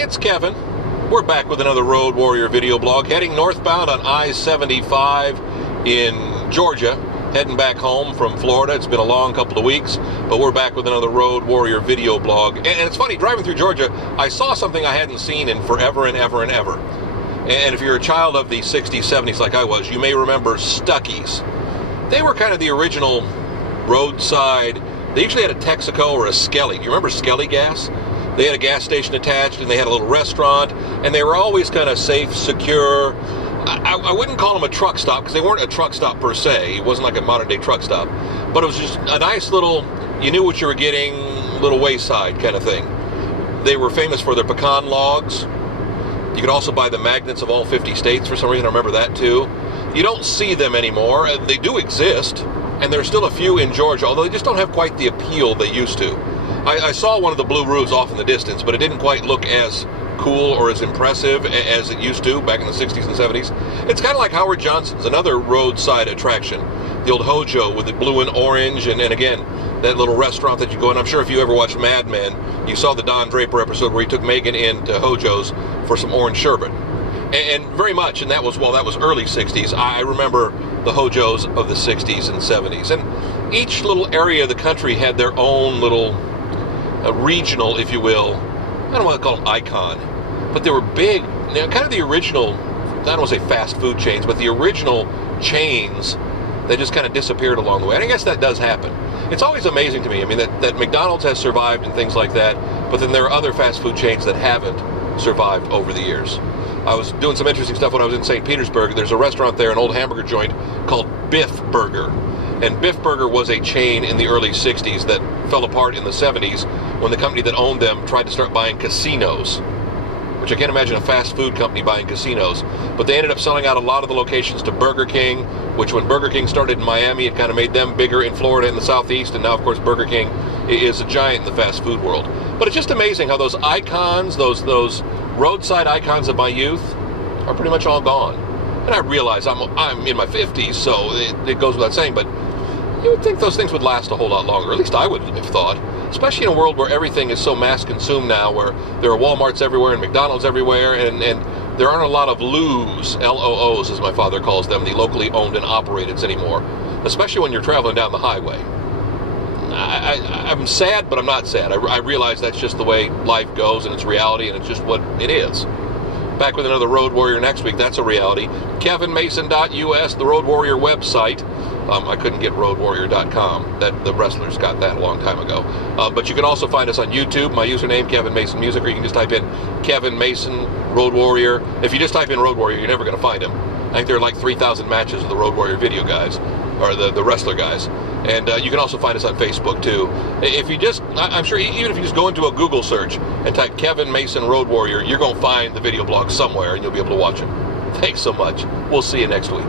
it's Kevin. We're back with another Road Warrior video blog, heading northbound on I-75 in Georgia, heading back home from Florida. It's been a long couple of weeks, but we're back with another Road Warrior video blog. And it's funny, driving through Georgia, I saw something I hadn't seen in forever and ever and ever. And if you're a child of the 60s, 70s like I was, you may remember Stuckey's. They were kind of the original roadside. They usually had a Texaco or a Skelly. Do you remember Skelly gas? They had a gas station attached, and they had a little restaurant, and they were always kind of safe, secure. I wouldn't call them a truck stop, because they weren't a truck stop per se. It wasn't like a modern-day truck stop. But it was just a nice little, you knew what you were getting, little wayside kind of thing. They were famous for their pecan logs. You could also buy the magnets of all 50 states for some reason. I remember that, too. You don't see them anymore. They do exist, and there's still a few in Georgia, although they just don't have quite the appeal they used to. I saw one of the blue roofs off in the distance, but it didn't quite look as cool or as impressive as it used to back in the 60s and 70s. It's kind of like Howard Johnson's, another roadside attraction. The old Hojo with the blue and orange, and again, that little restaurant that you go in. I'm sure if you ever watched Mad Men, you saw the Don Draper episode where he took Megan into Hojo's for some orange sherbet. And very much, and that was early 60s. I remember the Hojos of the 60s and 70s. And each little area of the country had their own little regional, if you will, I don't want to call them icon, but they were big, kind of the original, I don't want to say fast food chains, but the original chains that just kind of disappeared along the way. And I guess that does happen. It's always amazing to me, I mean, that McDonald's has survived and things like that, but then there are other fast food chains that haven't survived over the years. I was doing some interesting stuff when I was in St. Petersburg. There's a restaurant there, an old hamburger joint called Biff Burger. And Biff Burger was a chain in the early 60s that fell apart in the 70s when the company that owned them tried to start buying casinos, which I can't imagine a fast food company buying casinos. But they ended up selling out a lot of the locations to Burger King, which when Burger King started in Miami, it kind of made them bigger in Florida and the Southeast. And now, of course, Burger King is a giant in the fast food world. But it's just amazing how those icons, those roadside icons of my youth are pretty much all gone. And I realize I'm in my 50s, so it goes without saying, but you would think those things would last a whole lot longer. At least I would have thought. Especially in a world where everything is so mass consumed now, where there are Walmarts everywhere and McDonald's everywhere, and there aren't a lot of LOOs, L-O-O's as my father calls them, the locally owned and operateds anymore. Especially when you're traveling down the highway. I'm sad, but I'm not sad. I realize that's just the way life goes, and it's reality, and it's just what it is. Back with another Road Warrior next week. That's a reality. KevinMason.us, the Road Warrior website. I couldn't get roadwarrior.com. The wrestlers got that a long time ago. But you can also find us on YouTube. My username, Kevin Mason Music, or you can just type in Kevin Mason Road Warrior. If you just type in Road Warrior, you're never going to find him. I think there are like 3,000 matches of the Road Warrior video guys, or the wrestler guys. And you can also find us on Facebook, too. If you just, I'm sure even if you just go into a Google search and type Kevin Mason Road Warrior, you're going to find the video blog somewhere, and you'll be able to watch it. Thanks so much. We'll see you next week.